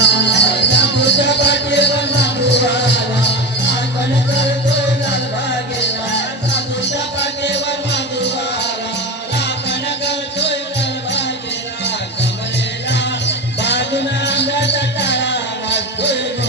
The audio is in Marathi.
साधूच्या पाठीवर माधुवाला आपण करतोय लालबागेला साधूच्या पाठीवर माधुवाला आपण करतोय लालबागेला कमलेला बाजून आंब्याचा टाळा वाजतोय